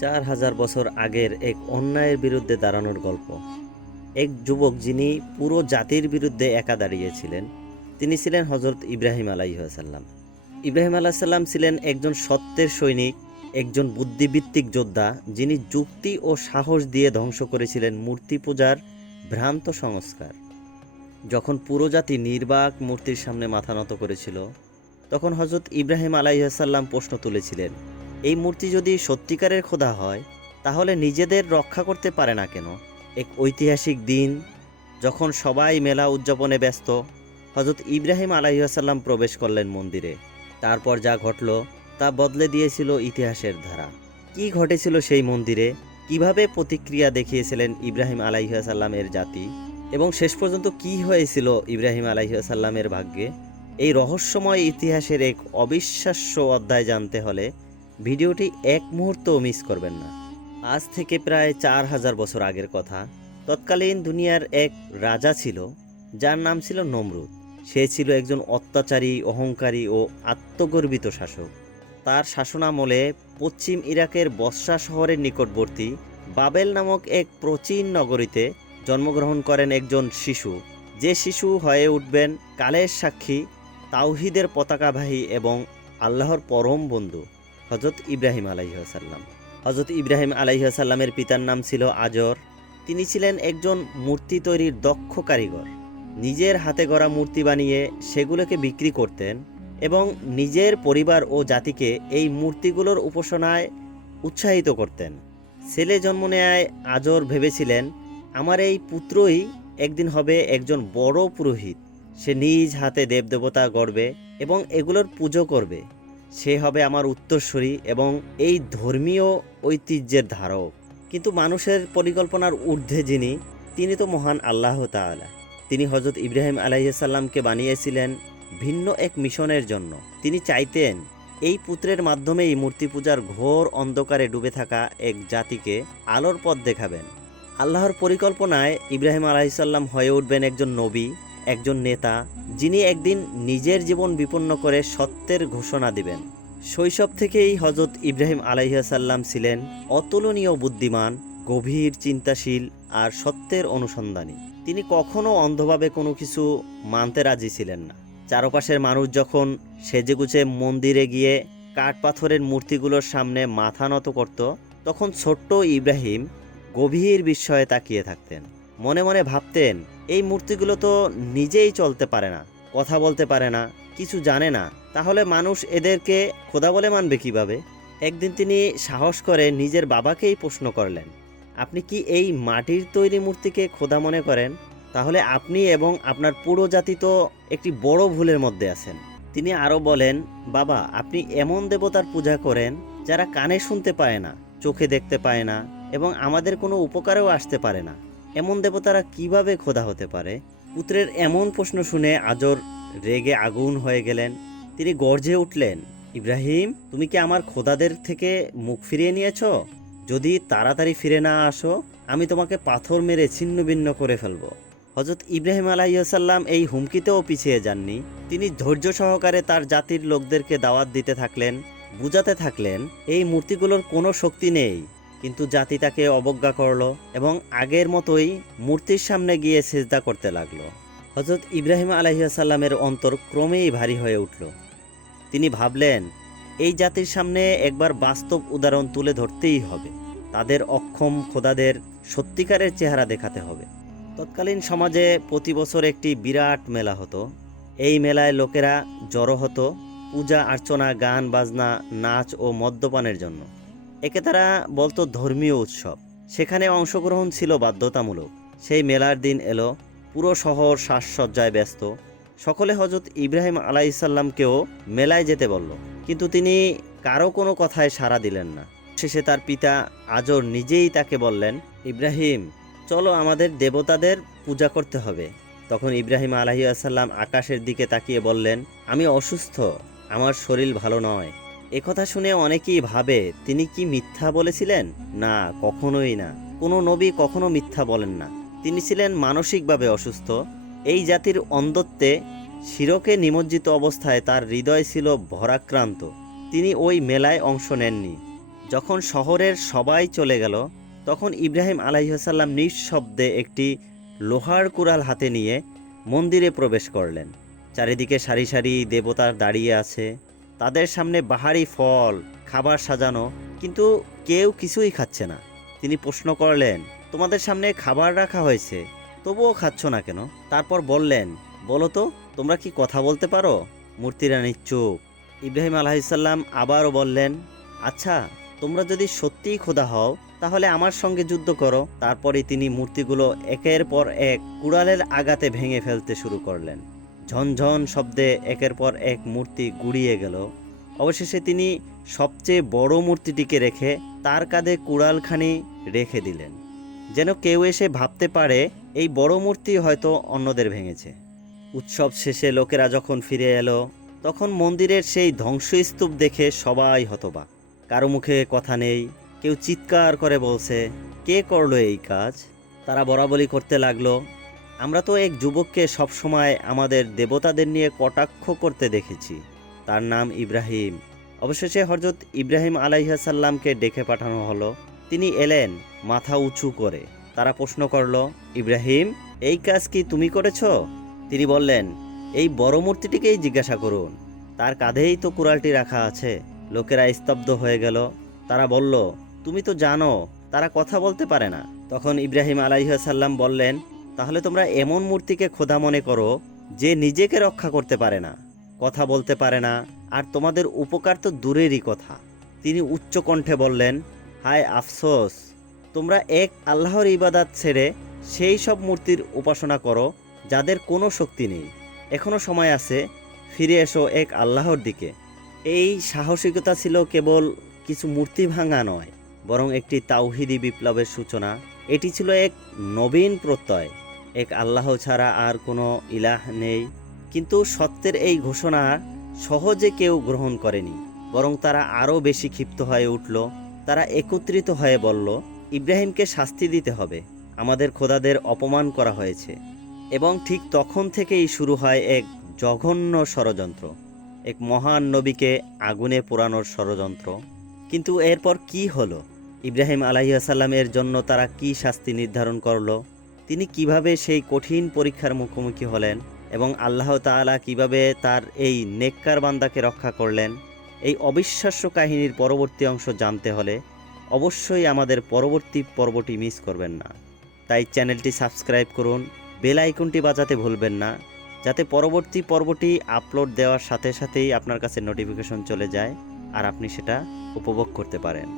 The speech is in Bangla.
4000 বছর আগের এক অন্যায়ের বিরুদ্ধে দাঁড়ানোর গল্প। এক যুবক যিনি পুরো জাতির বিরুদ্ধে একা দাঁড়িয়েছিলেন, তিনি ছিলেন হজরত ইব্রাহিম আলাইহিসসালাম। ইব্রাহিম আলাইহিসসালাম ছিলেন একজন সত্যের সৈনিক, একজন বুদ্ধিভিত্তিক যোদ্ধা, যিনি যুক্তি ও সাহস দিয়ে ধ্বংস করেছিলেন মূর্তি পূজার ভ্রান্ত সংস্কার। যখন পুরো জাতি নির্বাক মূর্তির সামনে মাথা নত করেছিল, তখন হজরত ইব্রাহিম আলাইহিসসালাম প্রশ্ন তুলেছিলেন, এই মূর্তি যদি সত্যিকারের খোদা হয়, তাহলে নিজেদের রক্ষা করতে পারে না কেন? এক ঐতিহাসিক দিন, যখন সবাই মেলা উদযাপনে ব্যস্ত, হজরত ইব্রাহিম আলাইহিসসালাম প্রবেশ করলেন মন্দিরে। তারপর যা ঘটল তা বদলে দিয়েছিল ইতিহাসের ধারা। কি ঘটেছিল সেই মন্দিরে, কিভাবে প্রতিক্রিয়া দেখিয়েছিলেন ইব্রাহিম আলাইহিসসালামের জাতি, এবং শেষ পর্যন্ত কি হয়েছিল ইব্রাহিম আলাইহিসসালামের ভাগ্যে, এই রহস্যময় ইতিহাসের এক অবিশ্বাস্য অধ্যায় জানতে হলে ভিডিওটি এক মুহূর্তও মিস করবেন না। আজ থেকে প্রায় 4000 বছর আগের কথা। তৎকালীন দুনিয়ার এক রাজা ছিল, যার নাম ছিল নমরুদ। সে ছিল একজন অত্যাচারী, অহংকারী ও আত্মগর্বিত শাসক। তার শাসনামলে পশ্চিম ইরাকের বসরা শহরের নিকটবর্তী বাবেল নামক এক প্রাচীন নগরীতে জন্মগ্রহণ করেন একজন শিশু, যে শিশু হয়ে উঠবেন কালের সাক্ষী, তাওহিদের পতাকাবাহী এবং আল্লাহর পরম বন্ধু, হজরত ইব্রাহিম আলাইহিসসালাম। হজরত ইব্রাহিম আলাইহিসসালামের পিতার নাম ছিল আজর। তিনি ছিলেন একজন মূর্তি তৈরির দক্ষ কারিগর। নিজের হাতে গড়া মূর্তি বানিয়ে সেগুলোকে বিক্রি করতেন এবং নিজের পরিবার ও জাতিকে এই মূর্তিগুলোর উপাসনায় উৎসাহিত করতেন। ছেলে জন্ম নেয়ায় আজর ভেবেছিলেন, আমার এই পুত্রই একদিন হবে একজন বড় পুরোহিত। সে নিজ হাতে দেবদেবতা গড়বে এবং এগুলোর পুজো করবে। সে হবে আমার উত্তরসূরি এবং এই ধর্মীয় ঐতিহ্যের ধারক। কিন্তু মানুষের পরিকল্পনার ঊর্ধ্বে যিনি, তিনি তো মহান আল্লাহ তাআলা। তিনি হজরত ইব্রাহিম আলাইহিসসালামকে বানিয়েছিলেন ভিন্ন এক মিশনের জন্য। তিনি চাইতেন এই পুত্রের মাধ্যমেই মূর্তি পূজার ঘোর অন্ধকারে ডুবে থাকা এক জাতিকে আলোর পথ দেখাবেন। আল্লাহর পরিকল্পনায় ইব্রাহিম আলাইহিসসালাম হয়ে উঠবেন একজন নবী, একজন নেতা, যিনি একদিন নিজের জীবন বিপন্ন করে সত্যের ঘোষণা দিবেন। শৈশব থেকেই হজরত ইব্রাহিম আলাইহিসসালাম ছিলেন অতুলনীয় বুদ্ধিমান, গভীর চিন্তাশীল আর সত্যের অনুসন্ধানী। তিনি কখনো অন্ধভাবে কোনো কিছু মানতে রাজি ছিলেন না। চারপাশের মানুষ যখন সেজেগুজে মন্দিরে গিয়ে কাঠ পাথরের মূর্তিগুলোর সামনে মাথা নত করত, তখন ছোট্ট ইব্রাহিম গভীর বিস্ময়ে তাকিয়ে থাকতেন। মনে মনে ভাবতেন, এই মূর্তিগুলো তো নিজেই চলতে পারে না, কথা বলতে পারে না, কিছু জানে না, তাহলে মানুষ এদেরকে খোদা বলে মানবে কিভাবে? একদিন তিনি সাহস করে নিজের বাবাকেই প্রশ্ন করলেন, আপনি কি এই মাটির তৈরি মূর্তিকে খোদা মনে করেন? তাহলে আপনি এবং আপনার পুরো জাতি তো একটি বড় ভুলের মধ্যে আছেন। তিনি আরও বলেন, বাবা, আপনি এমন দেবতার পূজা করেন যারা কানে শুনতে পায় না, চোখে দেখতে পায় না এবং আমাদের কোনো উপকারেও আসতে পারে না। এমন দেবতারা কিভাবে খোদা হতে পারে? পুত্রের এমন প্রশ্ন শুনে আজর রেগে আগুন হয়ে গেলেন। তিনি গর্জে উঠলেন, ইব্রাহিম, তুমি কি আমার খোদাদের থেকে মুখ ফিরিয়ে নিয়েছ? যদি তাড়াতাড়ি ফিরে না আসো, আমি তোমাকে পাথর মেরে ছিন্নভিন্ন করে ফেলব। হজরত ইব্রাহিম আলাইহিসসালাম এই হুমকিতেও পিছিয়ে যাননি। তিনি ধৈর্য সহকারে তার জাতির লোকদেরকে দাওয়াত দিতে থাকলেন, বুঝাতে থাকলেন এই মূর্তিগুলোর কোনো শক্তি নেই। কিন্তু জাতি তাকে অবজ্ঞা করল এবং আগের মতোই মূর্তির সামনে গিয়ে সিজদা করতে লাগলো। হজরত ইব্রাহিম আলাইহিসসালামের অন্তর ক্রমেই ভারী হয়ে উঠল। তিনি ভাবলেন, এই জাতির সামনে একবার বাস্তব উদাহরণ তুলে ধরতেই হবে। তাদের অক্ষম খোদাদের সত্যিকারের চেহারা দেখাতে হবে। তৎকালীন সমাজে প্রতি বছর একটি বিরাট মেলা হতো। এই মেলায় লোকেরা জড়ো হতো পূজা অর্চনা, গান বাজনা, নাচ ও মদ্যপানের জন্য। একে তারা বলতো ধর্মীয় উৎসব। সেখানে অংশগ্রহণ ছিল বাধ্যতামূলক। সেই মেলার দিন এলো, পুরো শহর সাজসজ্জায় ব্যস্ত। সকলে হজরত ইব্রাহিম আলাইহিসসালামকেও মেলায় যেতে বলল, কিন্তু তিনি কারো কোনো কথায় সাড়া দিলেন না। শেষে তার পিতা আজর নিজেই তাকে বললেন, ইব্রাহিম, চলো, আমাদের দেবতাদের পূজা করতে হবে। তখন ইব্রাহিম আলাইহিসসালাম আকাশের দিকে তাকিয়ে বললেন, আমি অসুস্থ, আমার শরীর ভালো নয়। একথা শুনে অনেকেই ভাবে তিনি কি মিথ্যা বলেছিলেন? না, কখনোই না। কোনো নবী কখনো মিথ্যা বলেন না। তিনি ছিলেন মানসিকভাবে অসুস্থ। এই জাতির অন্ধত্বে, শিরকে নিমজ্জিত অবস্থায় তার হৃদয় ছিল ভরাক্রান্ত। তিনি ওই মেলায় অংশ নেননি। যখন শহরের সবাই চলে গেল তখন ইব্রাহিম আলাইহিসসালাম নিঃশব্দে একটি লোহার কুড়াল হাতে নিয়ে মন্দিরে প্রবেশ করলেন। চারিদিকে সারি সারি দেবতার দাঁড়িয়ে আছে, তাদের সামনে বাহারি ফল খাবার সাজানো, কিন্তু কেউ কিছুই খাচ্ছে না। তিনি প্রশ্ন করলেন, তোমাদের সামনে খাবার রাখা হয়েছে, তবুও খাচ্ছ না কেন? তারপর বললেন, বলো তো, তোমরা কি কথা বলতে পারো? মূর্তিরা নিশ্চুপ। ইব্রাহিম আলাইহিসসালাম আবারও বললেন, আচ্ছা, তোমরা যদি সত্যিই খোদা হও তাহলে আমার সঙ্গে যুদ্ধ করো। তারপরে তিনি মূর্তিগুলো একের পর এক কুড়ালের আঘাতে ভেঙে ফেলতে শুরু করলেন। ঝনঝন শব্দে একের পর এক মূর্তি গুড়িয়ে গেল। অবশেষে তিনি সবচেয়ে বড় মূর্তিটিকে রেখে তার কাঁধে কুড়ালখানি রেখে দিলেন, যেন কেউ এসে ভাবতে পারে এই বড় মূর্তি হয়তো অন্যদের ভেঙেছে। উৎসব শেষে লোকেরা যখন ফিরে এলো তখন মন্দিরের সেই ধ্বংসস্তূপ দেখে সবাই হতবাক। কারো মুখে কথা নেই, কেউ চিৎকার করে বলছে, কে করলো এই কাজ? তারা বলাবলি করতে লাগলো, আমরা তো এক যুবককে সবসময় আমাদের দেবতাদের নিয়ে কটাক্ষ করতে দেখেছি, তার নাম ইব্রাহিম। অবশেষে হযরত ইব্রাহিম আলাইহিসসালামকে ডেকে পাঠানো হলো। তিনি এলেন মাথা উঁচু করে। তারা প্রশ্ন করলো, ইব্রাহিম, এই কাজ কি তুমি করেছো? তিনি বললেন, এই বড় মূর্তিটিকেই জিজ্ঞাসা করুন, তার কাঁধেই তো কুড়ালটি রাখা আছে। লোকেরা স্তব্ধ হয়ে গেল। তারা বলল, তুমি তো জানো তারা কথা বলতে পারে না। তখন ইব্রাহিম আলাইহিসসালাম বললেন, তাহলে তোমরা এমন মূর্তিকে খোদা মনে করো যে নিজেকে রক্ষা করতে পারে না, কথা বলতে পারে না, আর তোমাদের উপকার তো দূরেরই কথা। তিনি উচ্চ কণ্ঠে বললেন, হায় আফসোস, তোমরা এক আল্লাহর ইবাদত ছেড়ে সেই সব মূর্তির উপাসনা করো যাদের কোনো শক্তি নেই। এখনো সময় আছে, ফিরে এসো এক আল্লাহর দিকে। এই সাহসিকতা ছিল কেবল কিছু মূর্তি ভাঙা নয়, বরং একটি তাওহীদি বিপ্লবের সূচনা। এটি ছিল এক নবীন প্রত্যয়, এক আল্লাহ ছাড়া আর কোনো ইলাহ নেই। কিন্তু সত্যের এই ঘোষণা সহজে কেউ গ্রহণ করেনি, বরং তারা আরও বেশি ক্ষিপ্ত হয়ে উঠল। তারা একত্রিত হয়ে বলল, ইব্রাহিমকে শাস্তি দিতে হবে, আমাদের খোদাদের অপমান করা হয়েছে। এবং ঠিক তখন থেকেই শুরু হয় এক জঘন্য ষড়যন্ত্র, এক মহান নবীকে আগুনে পোড়ানোর ষড়যন্ত্র। কিন্তু এরপর কি হলো? ইব্রাহিম আলাইহিসসালামের জন্য তারা কি শাস্তি নির্ধারণ করলো? তিনি কিভাবে সেই কঠিন পরীক্ষার মুখোমুখি হলেন এবং আল্লাহ তাআলা কিভাবে তার এই নেককার বান্দাকে রক্ষা করলেন? এই অবিশ্বাস্য কাহিনীর পরবর্তী অংশ জানতে হলে অবশ্যই আমাদের পরবর্তী পর্বটি মিস করবেন না। তাই চ্যানেলটি সাবস্ক্রাইব করুন, বেল আইকনটি বাজাতে ভুলবেন না, যাতে পরবর্তী পর্বটি আপলোড দেওয়ার সাথে সাথেই আপনার কাছে নোটিফিকেশন চলে যায় আর আপনি সেটা উপভোগ করতে পারেন।